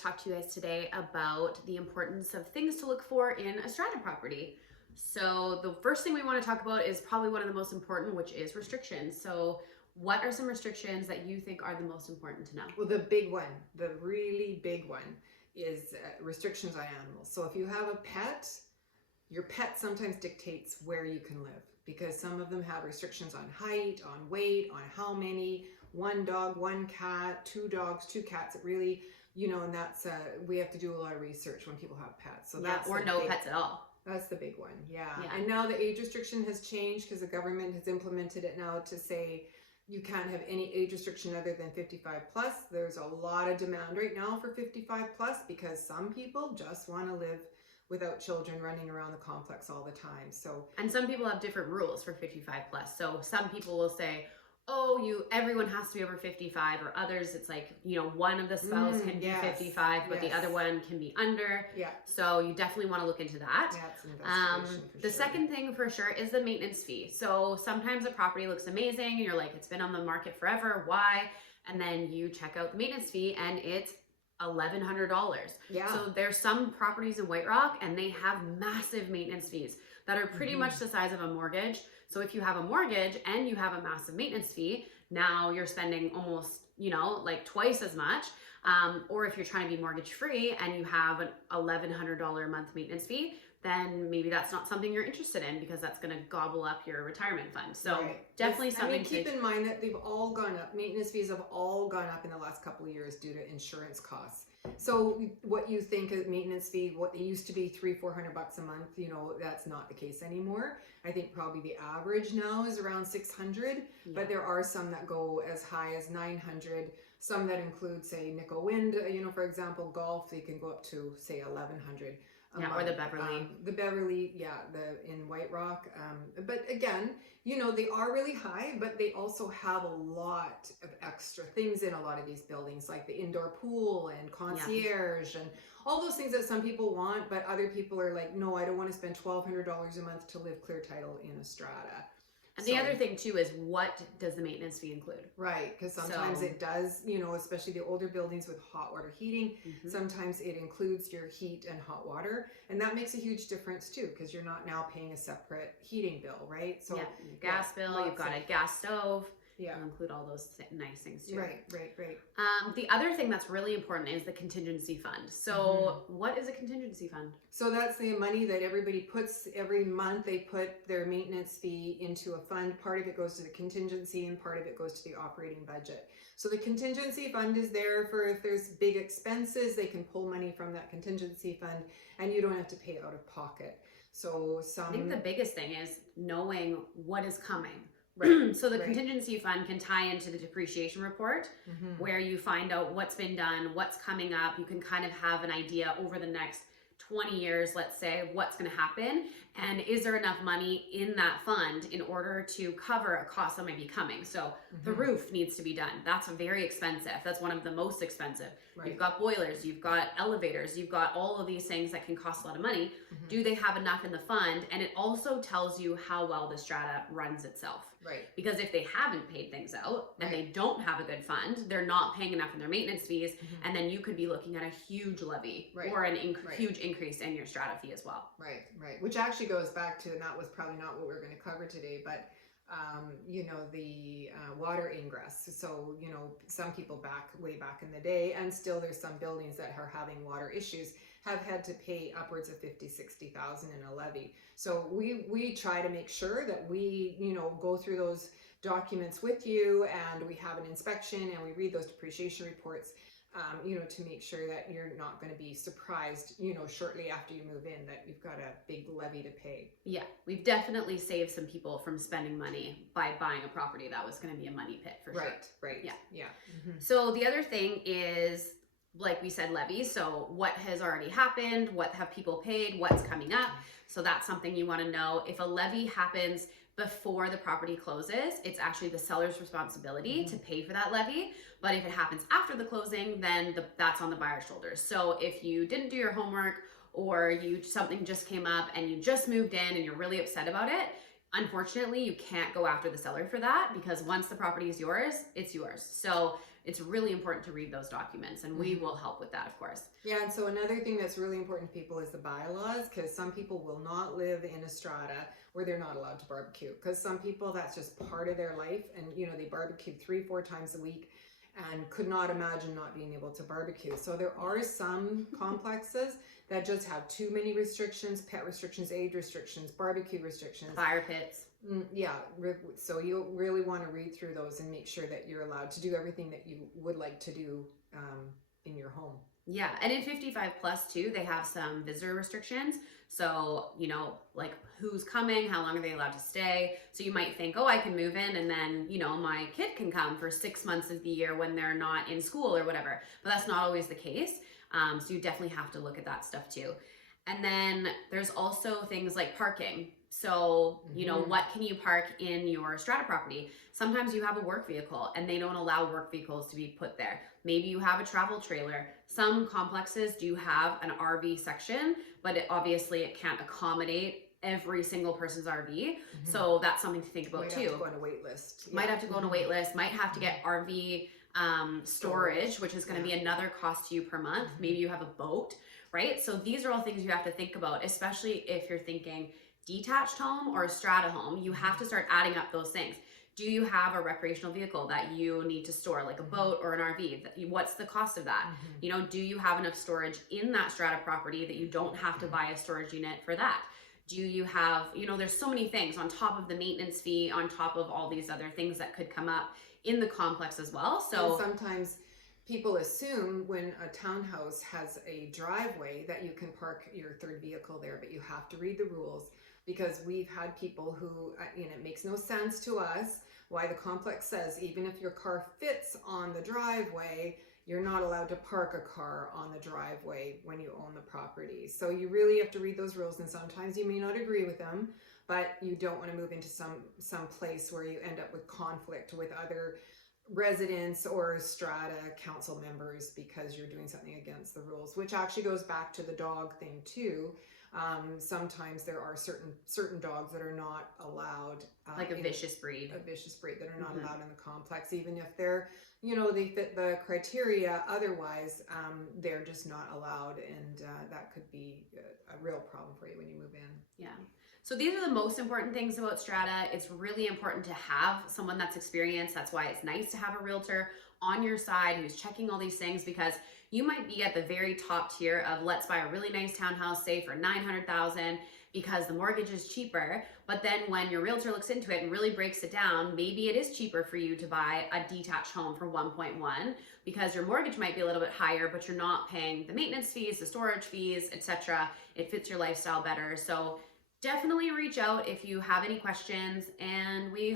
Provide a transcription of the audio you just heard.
talk to you guys today about the importance of things to look for in a strata property. So the first thing we want to talk about is probably one of the most important, which is restrictions. So what are some restrictions that you think are the most important to know? Well, the big one, the really big one is restrictions on animals. So if you have a pet, your pet sometimes dictates where you can live because some of them have restrictions on height, on weight, on how many, one dog, one cat, two dogs, two cats. It really, and that's, we have to do a lot of research when people have pets. So that's or no pets at all. That's the big one, yeah. Yeah. And now the age restriction has changed because the government has implemented it now to say you can't have any age restriction other than 55 plus. There's a lot of demand right now for 55 plus because some people just want to live without children running around the complex all the time. And some people have different rules for 55 plus. So some people will say, oh, everyone has to be over 55, or others it's like, one of the spouse can be 55, but the other one can be under. Yeah. So you definitely want to look into that. Yeah, it's an investigation for the second thing for sure is the maintenance fee. So sometimes a property looks amazing and you're like, it's been on the market forever, why? And then you check out the maintenance fee and it's $1,100. Yeah. So there's some properties in White Rock and they have massive maintenance fees that are pretty much the size of a mortgage. So if you have a mortgage and you have a massive maintenance fee, now you're spending almost, like twice as much. Or if you're trying to be mortgage free and you have an $1,100 a month maintenance fee, then maybe that's not something you're interested in because that's going to gobble up your retirement fund. So definitely something keep in mind that they've all gone up. Maintenance fees have all gone up in the last couple of years due to insurance costs. So what you think of maintenance fee, what it used to be $300-400 a month, that's not the case anymore. I think probably the average now is around 600, but there are some that go as high as 900. Some that include, say, nickel wind, for example, golf, they can go up to, say, 1,100. Or the Beverly. The Beverly, in White Rock. But again, they are really high, but they also have a lot of extra things in a lot of these buildings, like the indoor pool and concierge and all those things that some people want, but other people are like, no, I don't want to spend $1,200 a month to live clear title in a strata. And the other thing too is, what does the maintenance fee include? Right, because sometimes it does, especially the older buildings with hot water heating, sometimes it includes your heat and hot water, and that makes a huge difference too, because you're not now paying a separate heating bill, right? So gas bill, you've got a gas stove. Yeah, it'll include all those nice things too. Right. The other thing that's really important is the contingency fund. So what is a contingency fund? So that's the money that everybody puts every month. They put their maintenance fee into a fund. Part of it goes to the contingency and part of it goes to the operating budget. So the contingency fund is there for if there's big expenses, they can pull money from that contingency fund and you don't have to pay out of pocket. So I think the biggest thing is knowing what is coming. Right. So the contingency fund can tie into the depreciation report where you find out what's been done, what's coming up. You can kind of have an idea over the next 20 years, let's say, what's going to happen, and is there enough money in that fund in order to cover a cost that might be coming. So the roof needs to be done. That's very expensive. That's one of the most expensive. You've got boilers, you've got elevators, you've got all of these things that can cost a lot of money. Do they have enough in the fund? And it also tells you how well the strata runs itself. Right. Because if they haven't paid things out and they don't have a good fund, they're not paying enough in their maintenance fees, and then you could be looking at a huge levy or an huge increase in your strata fee as well. Right. Which actually goes back to, and that was probably not what we're going to cover today, but the water ingress. So, some people way back in the day, and still there's some buildings that are having water issues, have had to pay upwards of $50,000-60,000 in a levy. So we try to make sure that we, go through those documents with you, and we have an inspection and we read those depreciation reports, to make sure that you're not going to be surprised, shortly after you move in that you've got a big levy to pay. Yeah, we've definitely saved some people from spending money by buying a property that was going to be a money pit for sure. Right. Yeah. So the other thing is, like we said, levies. So what has already happened? What have people paid? What's coming up? So that's something you want to know. If a levy happens before the property closes, it's actually the seller's responsibility to pay for that levy. But if it happens after the closing, then that's on the buyer's shoulders. So if you didn't do your homework, or something just came up and you just moved in and you're really upset about it, unfortunately, you can't go after the seller for that, because once the property is yours, it's yours. So it's really important to read those documents, and we will help with that, of course. Yeah, and so another thing that's really important to people is the bylaws, because some people will not live in a strata where they're not allowed to barbecue, because some people, that's just part of their life, and they barbecue 3-4 times a week and could not imagine not being able to barbecue. So there are some complexes that just have too many restrictions, pet restrictions, age restrictions, barbecue restrictions. Fire pits. Yeah, so you really want to read through those and make sure that you're allowed to do everything that you would like to do in your home. Yeah, and in 55 plus too, they have some visitor restrictions. So, like who's coming, how long are they allowed to stay? So you might think, oh, I can move in and then, my kid can come for 6 months of the year when they're not in school or whatever. But that's not always the case. So you definitely have to look at that stuff too. And then there's also things like parking. So, what can you park in your strata property? Sometimes you have a work vehicle and they don't allow work vehicles to be put there. Maybe you have a travel trailer. Some complexes do have an RV section, but obviously it can't accommodate every single person's RV. So that's something to think about too. Might have to go on a wait list. Yeah. Might have to go on a wait list, might have to get RV storage, which is going to be another cost to you per month. Maybe you have a boat, right? So these are all things you have to think about, especially if you're thinking detached home or a strata home. You have to start adding up those things. Do you have a recreational vehicle that you need to store, like a boat or an RV? What's the cost of that? Do you have enough storage in that strata property that you don't have to buy a storage unit for that? Do you have, there's so many things on top of the maintenance fee, on top of all these other things that could come up in the complex as well. So and sometimes people assume when a townhouse has a driveway that you can park your third vehicle there, but you have to read the rules, because we've had people who, it makes no sense to us why the complex says even if your car fits on the driveway, you're not allowed to park a car on the driveway when you own the property. So you really have to read those rules, and sometimes you may not agree with them, but you don't want to move into some place where you end up with conflict with other residents or strata council members because you're doing something against the rules, which actually goes back to the dog thing too. Sometimes there are certain dogs that are not allowed, like a vicious breed that are not allowed in the complex, even if they're, they fit the criteria. Otherwise, they're just not allowed, and that could be a real problem for you when you move in. Yeah. So these are the most important things about strata. It's really important to have someone that's experienced. That's why it's nice to have a realtor on your side who's checking all these things, because you might be at the very top tier of let's buy a really nice townhouse, say for $900,000 because the mortgage is cheaper. But then when your realtor looks into it and really breaks it down, maybe it is cheaper for you to buy a detached home for 1.1 because your mortgage might be a little bit higher, but you're not paying the maintenance fees, the storage fees, etc. It fits your lifestyle better. So definitely reach out if you have any questions, and we